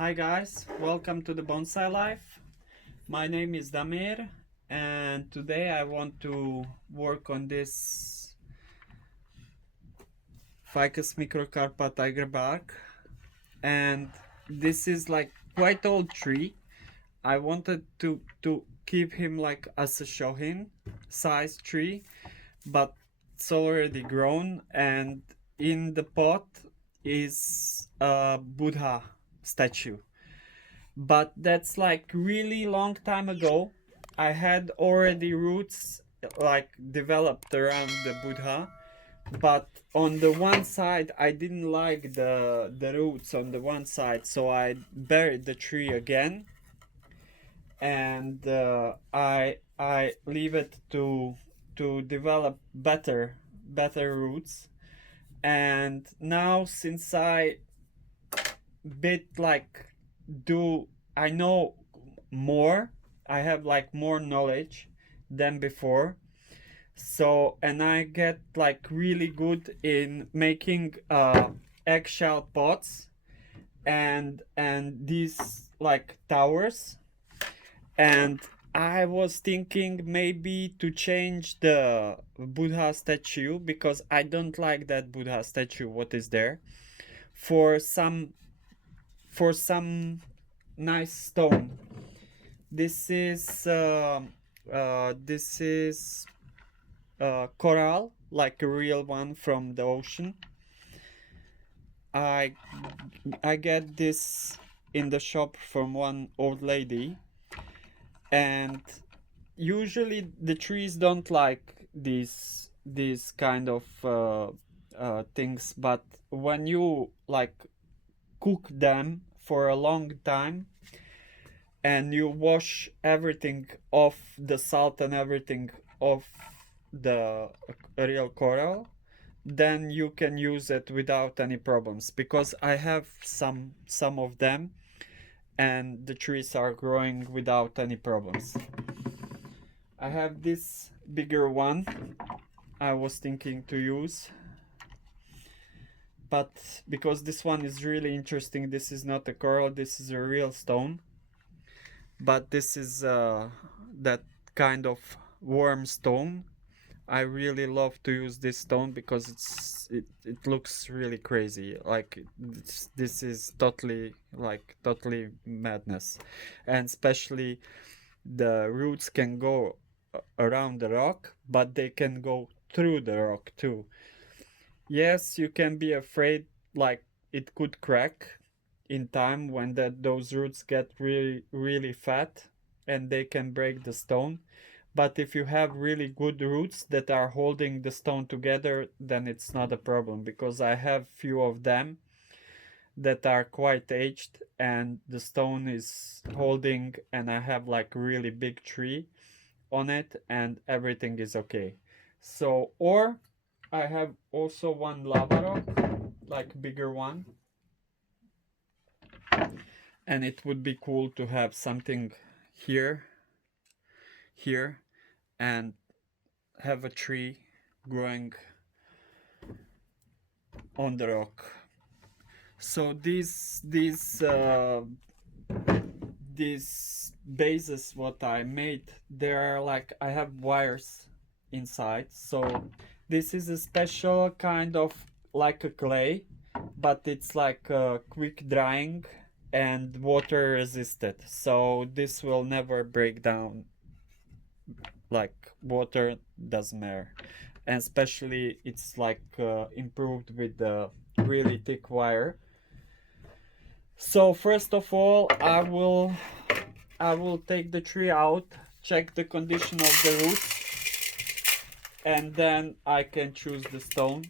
Hi guys, welcome to the Bonsai Life. My name is Damir and today I want to work on this Ficus microcarpa tiger bark, and this is like quite old tree. I wanted to keep him like as a shohin size tree, but it's already grown, and in the pot is a Buddha statue. But that's like really long time ago. I had already roots like developed around the Buddha, but on the one side I didn't like the roots on the one side, so I buried the tree again, and I leave it to develop better roots. And now, since I bit like do I know more, I have like more knowledge than before. So, and I get like really good in making eggshell pots and these like towers. And I was thinking maybe to change the Buddha statue, because I don't like that Buddha statue what is there, for some nice stone. This is coral, like a real one from the ocean. I I get this in the shop from one old lady, and usually the trees don't like these kind of things, but when you like cook them for a long time and you wash everything off, the salt and everything off the real coral, then you can use it without any problems, because I have some of them and the trees are growing without any problems. I have this bigger one I was thinking to use, but because this one is really interesting, this is not a coral, this is a real stone. But this is that kind of warm stone. I really love to use this stone because it looks really crazy. Like this is totally madness, and especially the roots can go around the rock, but they can go through the rock too. Yes, you can be afraid like it could crack in time when those roots get really fat and they can break the stone. But if you have really good roots that are holding the stone together, then it's not a problem, because I have few of them that are quite aged and the stone is holding, and I have like a really big tree on it and everything is okay. So, or I have also one lava rock, like bigger one, and it would be cool to have something here and have a tree growing on the rock. So these bases what I made, they're like, I have wires inside. So this is a special kind of like a clay, but it's like quick drying and water resistant, so this will never break down. Like water doesn't matter, and especially it's like improved with the really thick wire. So first of all, I will take the tree out, check the condition of the roots, and then I can choose the stone.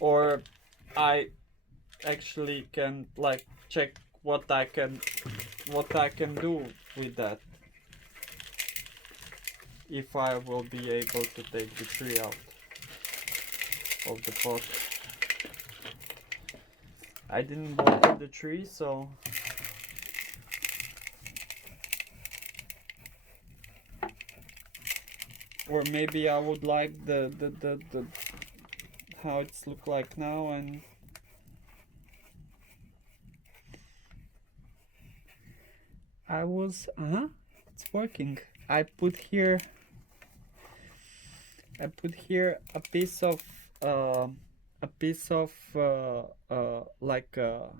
Or I actually can like check what I can do with that, if I will be able to take the tree out of the pot. I didn't water the tree, so or maybe I would like the how it's look like now, and it's working. I put here a piece of like a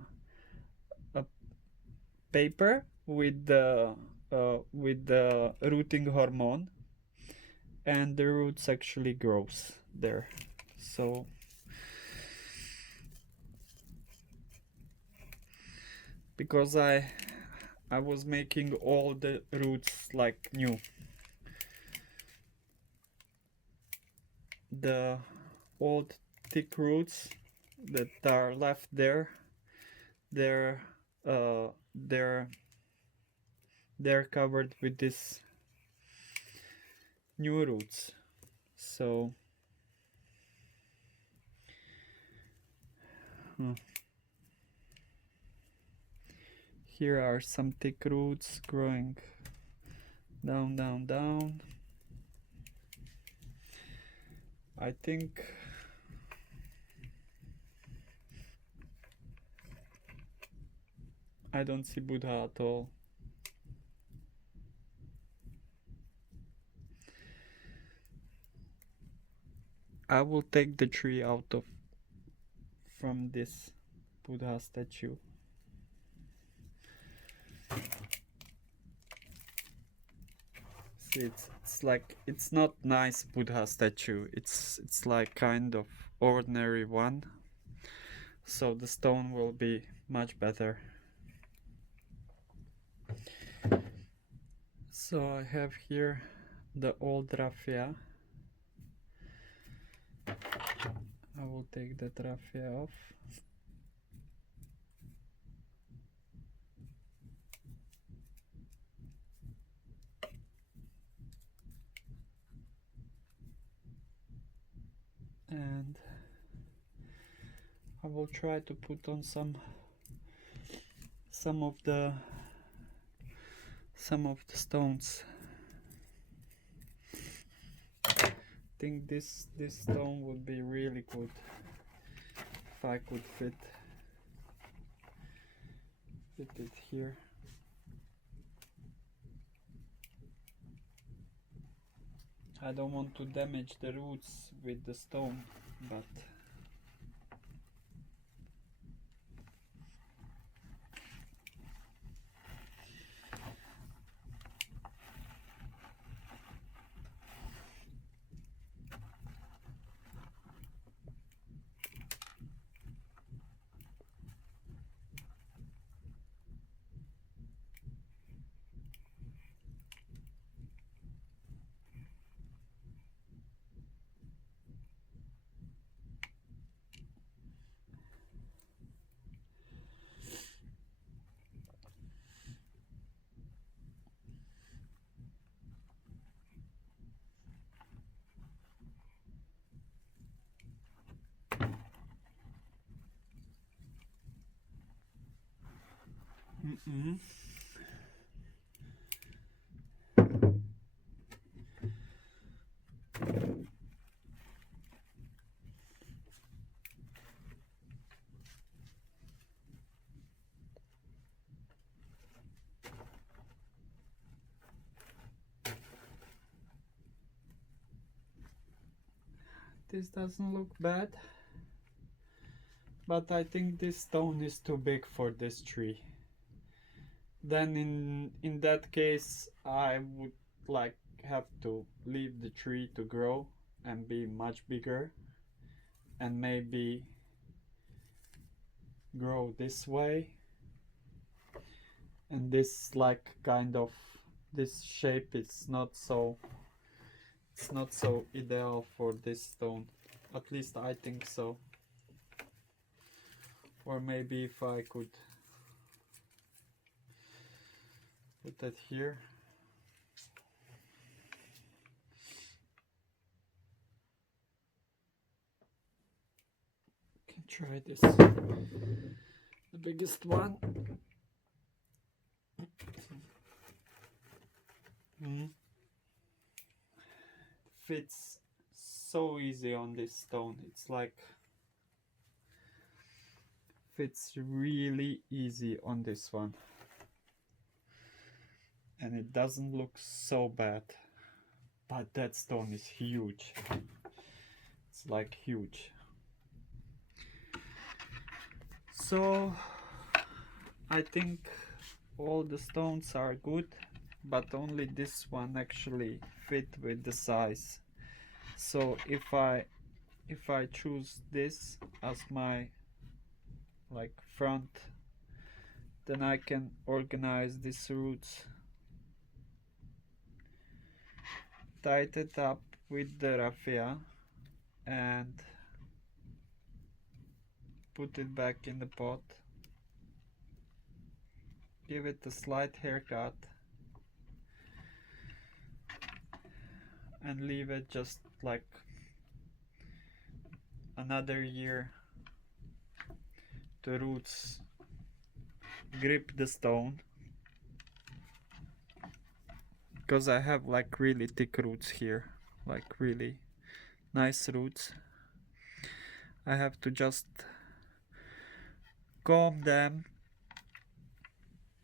paper with the rooting hormone, and the roots actually grows there. So because I was making all the roots like new, the old thick roots that are left there, they're covered with this new roots. So here are some thick roots growing down, down, down. I think I don't see Buddha at all. I will take the tree out from this Buddha statue. See, it's like, it's not nice Buddha statue. It's like kind of ordinary one. So the stone will be much better. So I have here the old raffia. I will take that raffia off. And I will try to put on some of the stones. I think this stone would be really good if I could fit it here. I don't want to damage the roots with the stone, but this doesn't look bad. But I think this stone is too big for this tree. Then in that case I would like have to leave the tree to grow and be much bigger, and maybe grow this way, and this like kind of this shape is not so ideal for this stone. At least I think so. Or maybe if I could put that here. Can try this. The biggest one. Fits so easy on this stone. It's like fits really easy on this one, and it doesn't look so bad. But that stone is huge. It's like huge. So I think all the stones are good, but only this one actually fit with the size. So if I choose this as my like front, then I can organize these roots, tighten it up with the raffia, and put it back in the pot, give it a slight haircut, and leave it just like another year. The roots grip the stone, because I have like really thick roots here, like really nice roots. I have to just comb them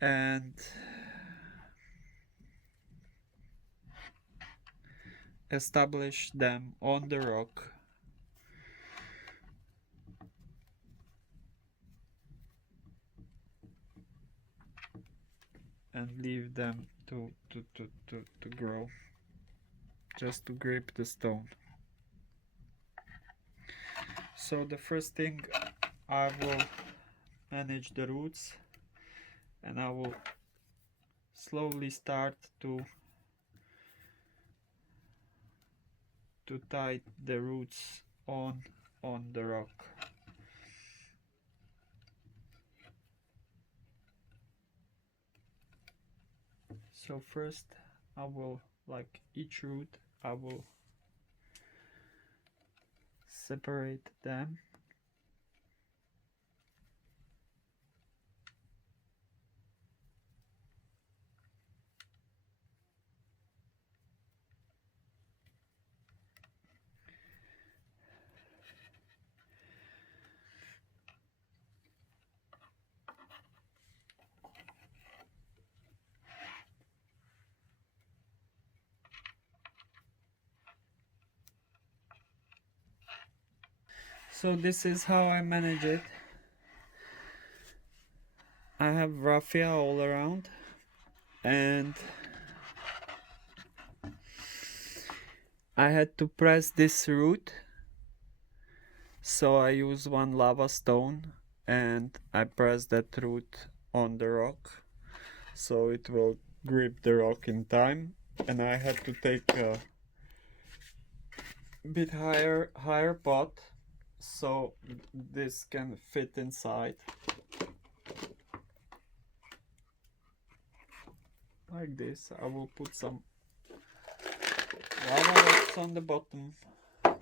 and establish them on the rock. And leave them to grow, just to grip the stone. So the first thing, I will manage the roots, and I will slowly start to tie the roots on the rock. So first I will, like each root, I will separate them. So this is how I manage it. I have raffia all around, and I had to press this root, so I use one lava stone and I press that root on the rock, so it will grip the rock in time. And I had to take a bit higher pot, so this can fit inside, like this. I will put some lava rocks on the bottom, and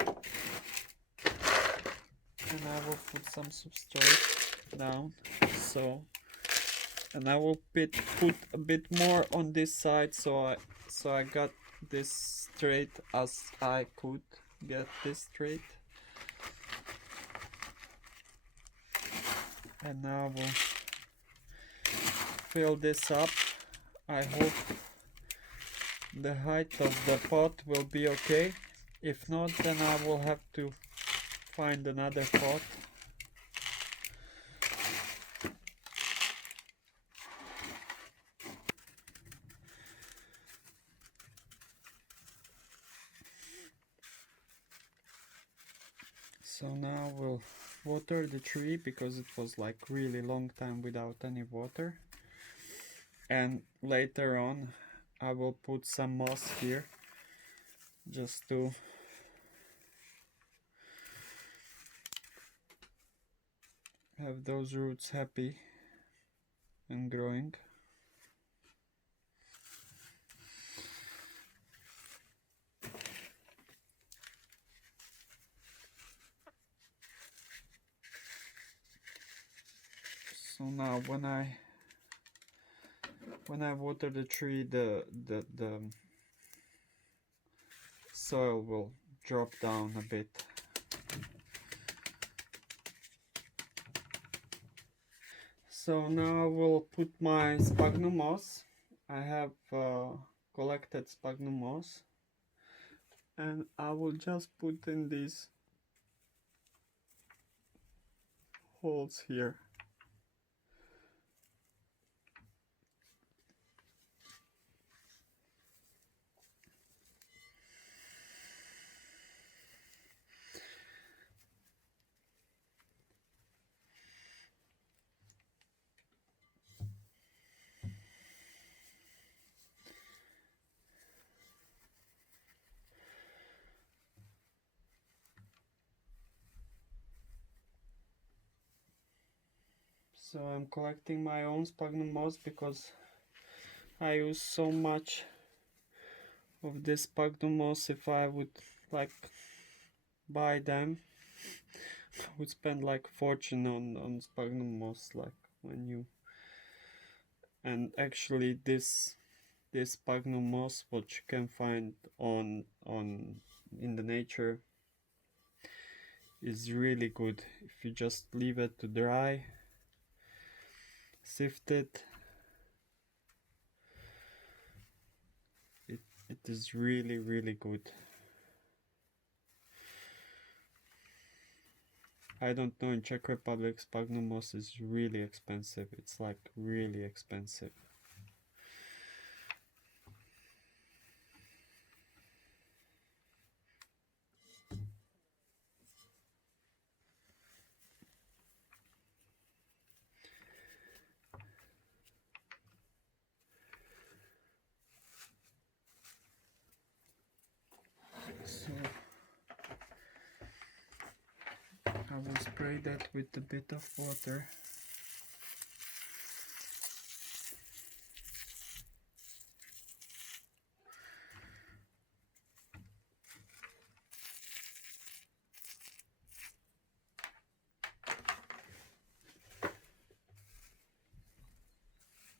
I will put some substrate down, so, and I will put a bit more on this side, so I got this straight as I could get this straight. And now I will fill this up. I hope the height of the pot will be okay. If not, then I will have to find another pot. So now we'll water the tree, because it was like really long time without any water. And later on I will put some moss here, just to have those roots happy and growing. So now when I water the tree, the soil will drop down a bit. So now I will put my sphagnum moss. I have collected sphagnum moss, and I will just put in these holes here. So I'm collecting my own sphagnum moss because I use so much of this sphagnum moss. If I would like buy them, I would spend like fortune on sphagnum moss, like when you, and actually this sphagnum moss what you can find on in the nature is really good. If you just leave it to dry, sift it, it is really good. I don't know, in Czech Republic sphagnum moss is really expensive. It's like really expensive. So I will spray that with a bit of water.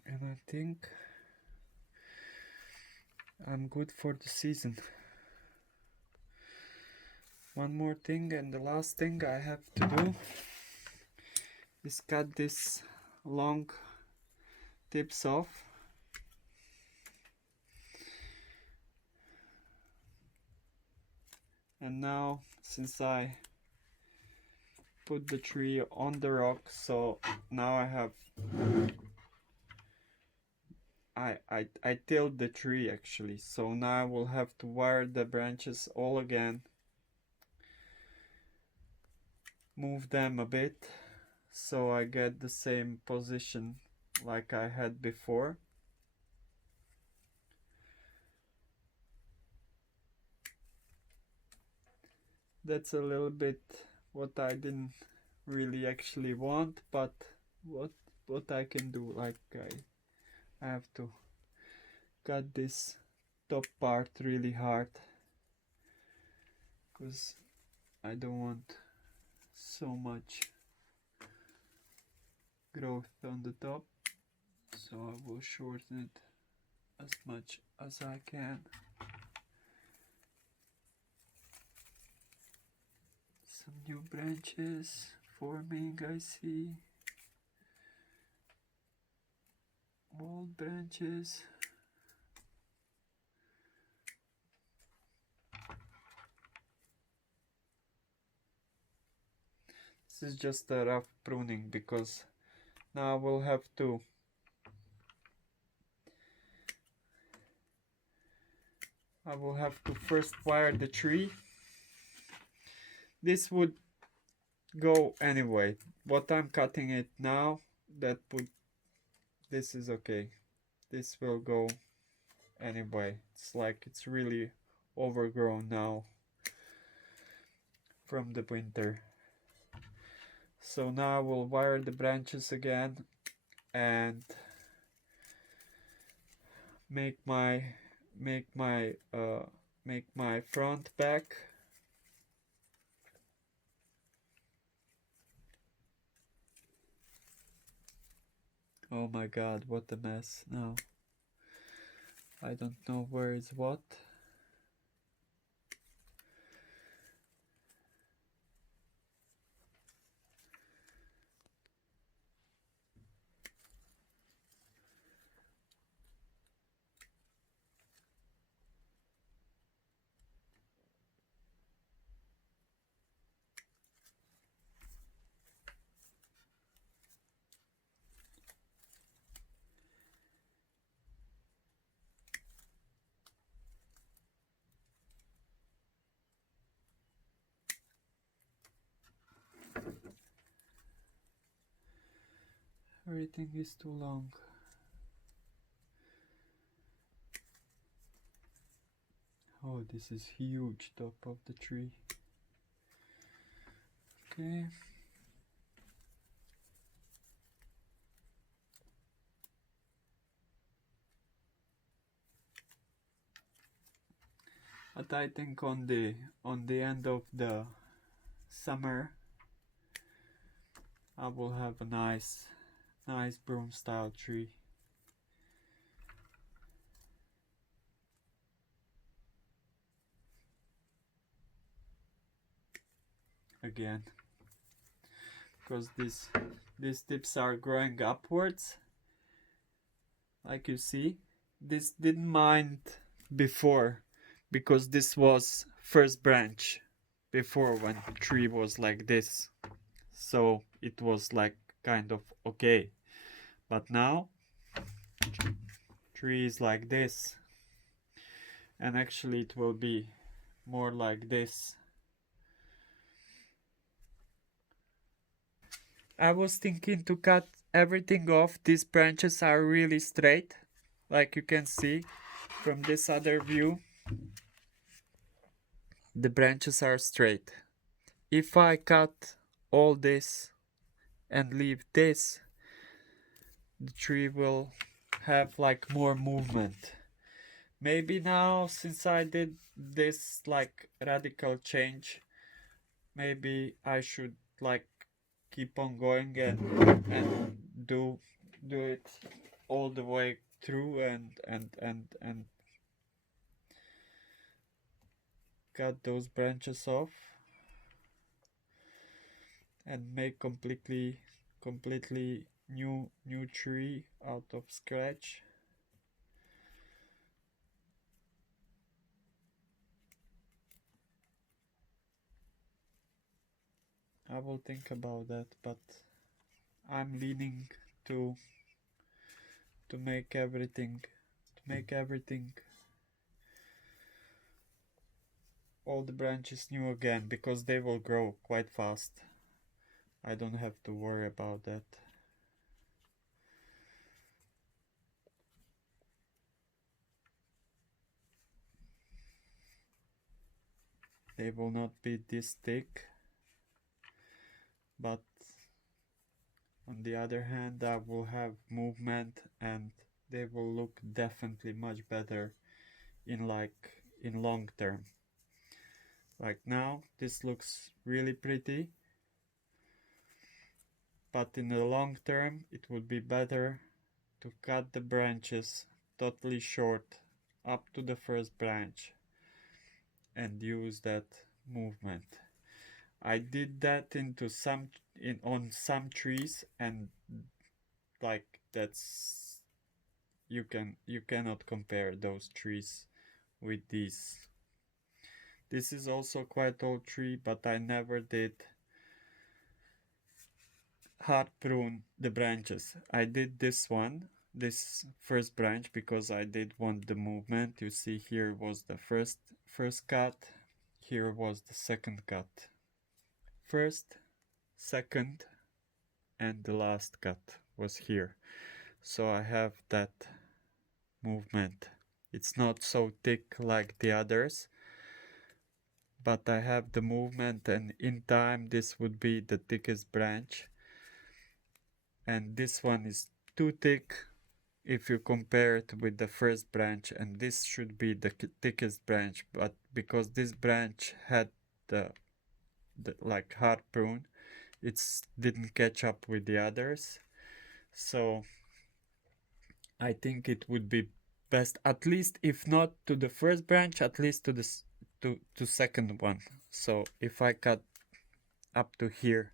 And I think I'm good for the season. One more thing, and the last thing I have to do is cut this long tips off. And now, since I put the tree on the rock, so now I have I tilled the tree actually, so now I will have to wire the branches all again, move them a bit so I get the same position like I had before. That's a little bit what I didn't really actually want, but what I can do, like I have to cut this top part really hard because I don't want so much growth on the top, so I will shorten it as much as I can. Some new branches forming, I see. Old branches. This is just a rough pruning because now we'll have to I will have to first wire the tree. This would go anyway. What I'm cutting it now, this is okay. This will go anyway. It's like it's really overgrown now from the winter. So now I will wire the branches again and make my front back. Oh my god, what a mess now. I don't know where is what. Everything is too long. Oh, this is huge, top of the tree. Okay. But I think on the end of the summer I will have a nice broom style tree. Again, because these tips are growing upwards, like you see. This didn't mind before, because this was first branch before, when the tree was like this, so it was like kind of okay. But now tree is like this, and actually it will be more like this. I was thinking to cut everything off. These branches are really straight, like you can see from this other view. The branches are straight. If I cut all this and leave this, the tree will have like more movement. Maybe now, since I did this like radical change, maybe I should like keep on going and do it all the way through and cut those branches off and make completely new tree out of scratch. I will think about that, but I'm leaning to make everything all the branches new again, because they will grow quite fast. I don't have to worry about that. They will not be this thick, but on the other hand I will have movement, and they will look definitely much better in long term. Like now this looks really pretty, but in the long term it would be better to cut the branches totally short up to the first branch and use that movement. I did that on some trees, and like that's you cannot compare those trees with these. This is also quite old tree, but I never did hard prune the branches. I did this first branch, because I did want the movement. You see, here was the first cut, here was the second cut. First, second, and the last cut was here. So I have that movement. It's not so thick like the others, but I have the movement, and in time this would be the thickest branch. And this one is too thick if you compare it with the first branch, and this should be the thickest branch, but because this branch had the like hard prune, it didn't catch up with the others. So I think it would be best, at least if not to the first branch, at least to this to second one. So if I cut up to here,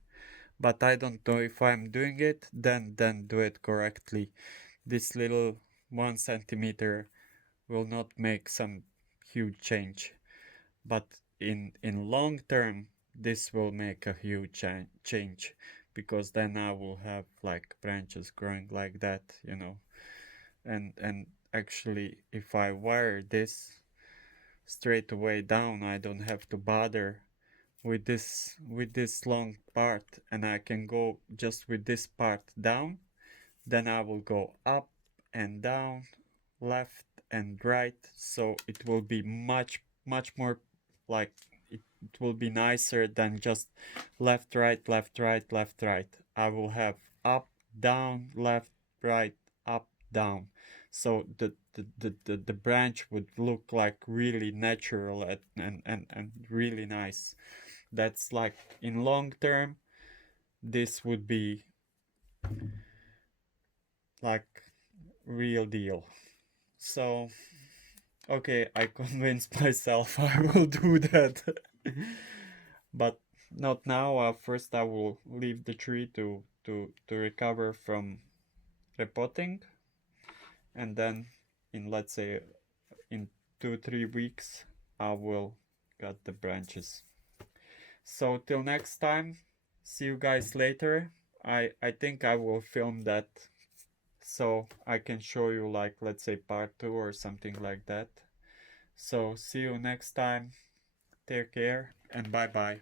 but I don't know if I'm doing it, then do it correctly. This little 1 centimeter will not make some huge change, but in long term this will make a huge change, because then I will have like branches growing like that, you know. And actually, if I wire this straight away down, I don't have to bother with this long part, and I can go just with this part down, Then I will go up and down, left and right, so it will be much more like it will be nicer than just left right left right left right. I will have up down left right up down, so the branch would look like really natural and really nice. That's like in long term this would be like real deal. So okay, I convinced myself I will do that. But not now. First I will leave the tree to recover from repotting, and then in, let's say, in 2-3 weeks I will cut the branches. So till next time, see you guys later. I think I will film that so I can show you, like, let's say part 2 or something like that. So see you next time. Take care and bye bye.